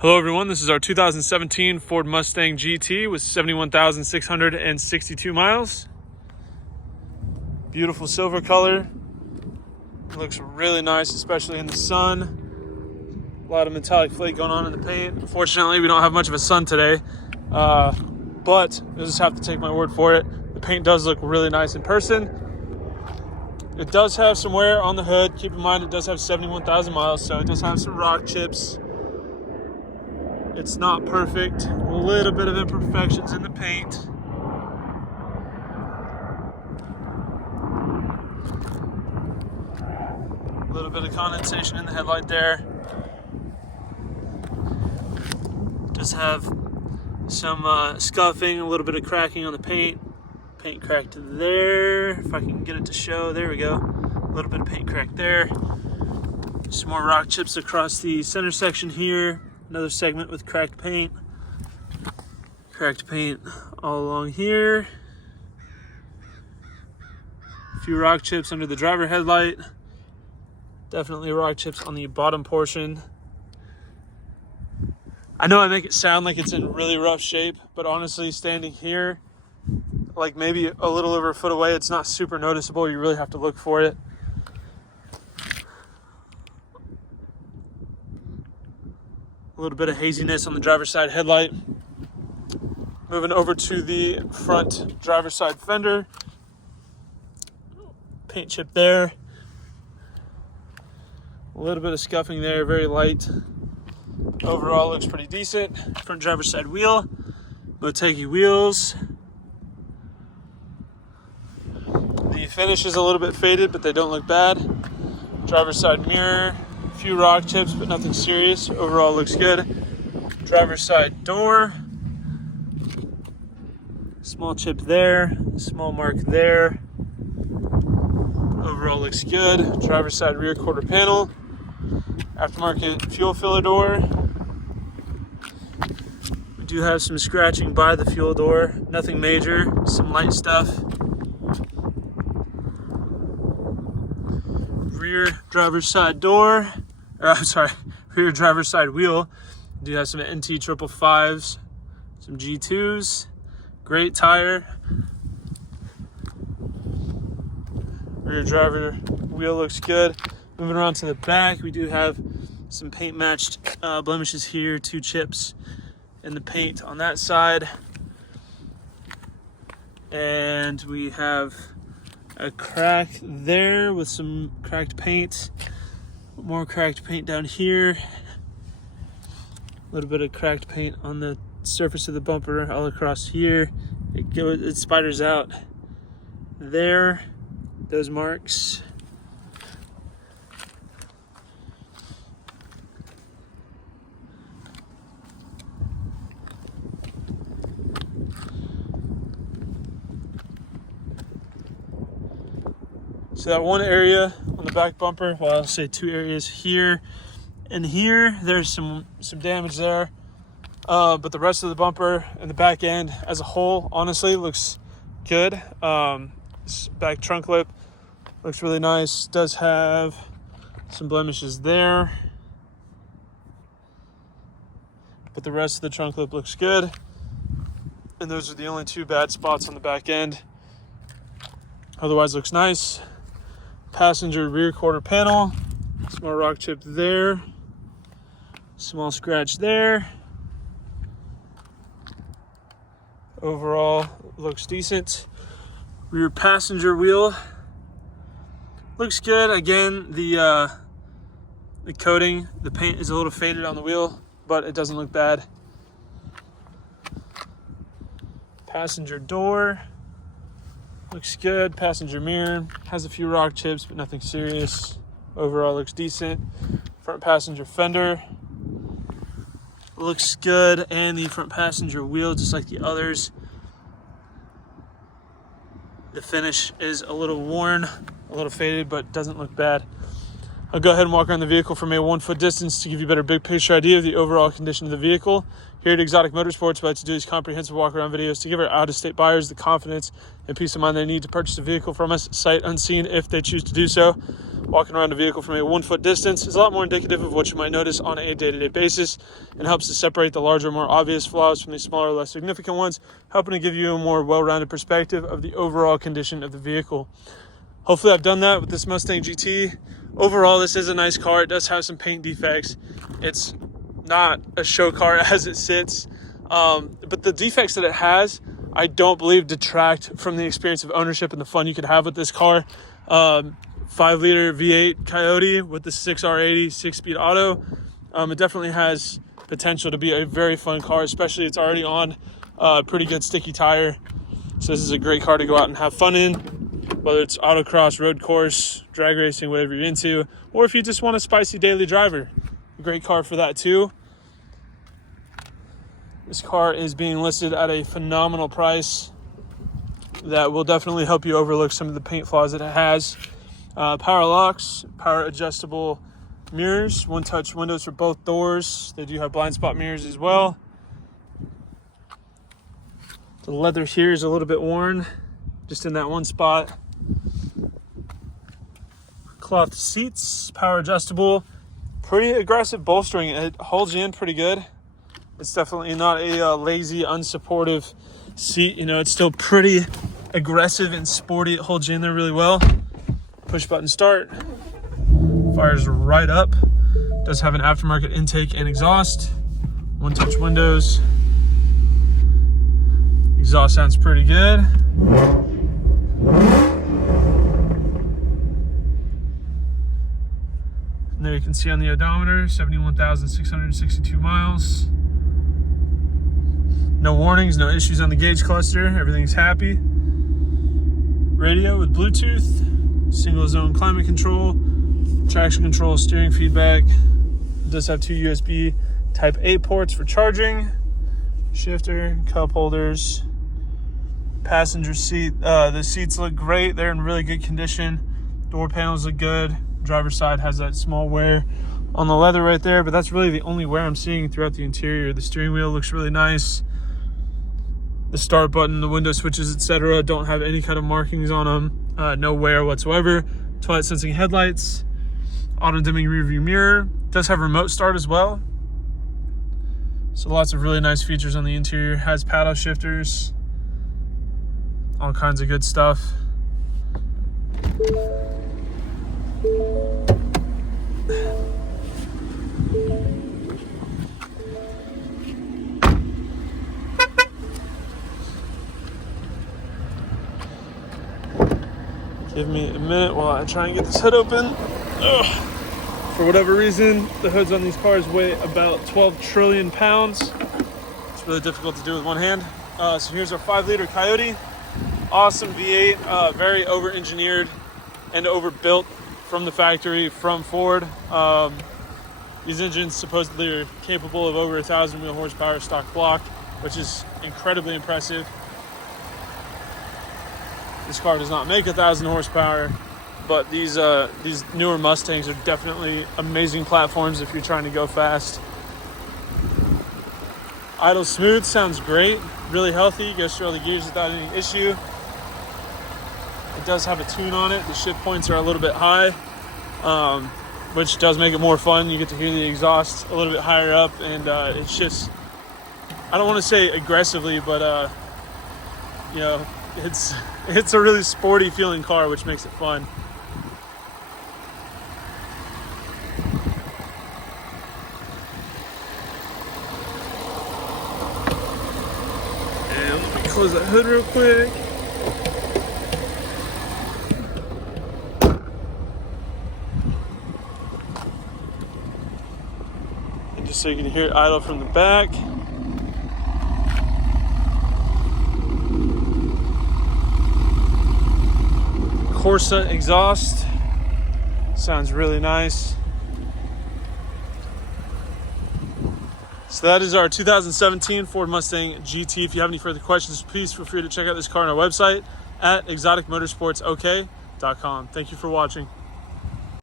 Hello everyone, this is our 2017 Ford Mustang GT with 71,662 miles. Beautiful silver color. It looks really nice, especially in the sun. A lot of metallic flake going on in the paint. Unfortunately, we don't have much of a sun today, but you'll just have to take my word for it. The paint does look really nice in person. It does have some wear on the hood. Keep in mind it does have 71,000 miles, so it does have some rock chips. It's not perfect. A little bit of imperfections in the paint. A little bit of condensation in the headlight there. Does have some scuffing, a little bit of cracking on the paint. Paint cracked there. If I can get it to show, there we go. A little bit of paint crack there. Some more rock chips across the center section here. Another segment with cracked paint. Cracked paint all along here. A few rock chips under the driver headlight. Definitely rock chips on the bottom portion. I know I make it sound like it's in really rough shape, but honestly, standing here, like maybe a little over a foot away, it's not super noticeable. You really have to look for it. A little bit of haziness on the driver's side headlight. Moving over to the front driver's side fender. Paint chip there. A little bit of scuffing there, very light. Overall looks pretty decent. Front driver's side wheel. Motegi wheels. The finish is a little bit faded, but they don't look bad. Driver's side mirror. Few rock chips, but nothing serious. Overall looks good. Driver's side door. Small chip there. Small mark there. Overall looks good. Driver's side rear quarter panel. Aftermarket fuel filler door. We do have some scratching by the fuel door. Nothing major. Some light stuff. Rear driver's side door. Rear driver's side wheel. Do have some NT 555s, some G2s, great tire. Rear driver wheel looks good. Moving around to the back, we do have some paint matched blemishes here, 2 chips in the paint on that side. And we have a crack there with some cracked paint. More cracked paint down here. A little bit of cracked paint on the surface of the bumper all across here. It spiders out there, those marks. So that one area on the back bumper, well, I'll say 2 areas here and here, there's some damage there. But the rest of the bumper and the back end as a whole, honestly, looks good. This back trunk lip looks really nice. Does have some blemishes there. But the rest of the trunk lip looks good. And those are the only 2 bad spots on the back end. Otherwise looks nice. Passenger rear quarter panel, small rock chip there, small scratch there. Overall looks decent. Rear passenger wheel looks good. Again, the coating, the paint is a little faded on the wheel, but it doesn't look bad. Passenger door looks good. Passenger mirror has a few rock chips, but nothing serious. Overall looks decent. Front passenger fender looks good, and the front passenger wheel, just like the others, the finish is a little worn, a little faded, but doesn't look bad. I'll go ahead and walk around the vehicle from a 1 foot distance to give you a better big picture idea of the overall condition of the vehicle. Here at Exotic Motorsports, we like to do these comprehensive walk around videos to give our out-of-state buyers the confidence and peace of mind they need to purchase a vehicle from us sight unseen if they choose to do so. Walking around a vehicle from a 1 foot distance is a lot more indicative of what you might notice on a day-to-day basis and helps to separate the larger, more obvious flaws from the smaller, less significant ones, helping to give you a more well-rounded perspective of the overall condition of the vehicle. Hopefully I've done that with this Mustang GT. Overall, this is a nice car. It does have some paint defects. It's not a show car as it sits, but the defects that it has, I don't believe detract from the experience of ownership and the fun you could have with this car. 5-liter V8 Coyote with the 6R80 6-speed auto. It definitely has potential to be a very fun car, especially it's already on a pretty good sticky tire. So this is a great car to go out and have fun in, whether it's autocross, road course, drag racing, whatever you're into, or if you just want a spicy daily driver, a great car for that too. This car is being listed at a phenomenal price that will definitely help you overlook some of the paint flaws that it has. Power locks, power adjustable mirrors, one-touch windows for both doors. They do have blind spot mirrors as well. The leather here is a little bit worn, just in that one spot. Cloth seats, power adjustable, pretty aggressive bolstering. It holds you in pretty good. It's definitely not a lazy, unsupportive seat. You know, it's still pretty aggressive and sporty. It holds you in there really well. Push button start. Fires right up. Does have an aftermarket intake and exhaust. One-touch windows. Exhaust sounds pretty good. And there you can see on the odometer, 71,662 miles. No warnings, no issues on the gauge cluster. Everything's happy. Radio with Bluetooth, single zone climate control, traction control, steering feedback. It does have 2 USB Type A ports for charging. Shifter, cup holders, passenger seat. The seats look great. They're in really good condition. Door panels look good. Driver's side has that small wear on the leather right there, but that's really the only wear I'm seeing throughout the interior. The steering wheel looks really nice. The start button, the window switches, etc. don't have any kind of markings on them. No wear whatsoever. Twilight sensing headlights. Auto dimming rear view mirror. Does have remote start as well. So lots of really nice features on the interior. Has paddle shifters. All kinds of good stuff. Give me a minute while I try and get this hood open. Ugh. For whatever reason, the hoods on these cars weigh about 12 trillion pounds. It's really difficult to do with one hand. So here's our 5-liter Coyote. Awesome V8, very over-engineered and overbuilt from the factory, from Ford. These engines supposedly are capable of over 1,000 wheel horsepower stock block, which is incredibly impressive. This car does not make 1,000 horsepower, but these newer Mustangs are definitely amazing platforms if you're trying to go fast. Idle smooth, sounds great, really healthy, goes through all the gears without any issue. It does have a tune on it. The shift points are a little bit high, which does make it more fun. You get to hear the exhaust a little bit higher up, and it shifts, I don't want to say aggressively, but you know, it's a really sporty feeling car, which makes it fun. And let me close that hood real quick. And just so you can hear it idle from the back. Corsa exhaust sounds really nice. So that is our 2017 Ford Mustang GT. If you have any further questions, please feel free to check out this car on our website at exoticmotorsportsok.com. Thank you for watching.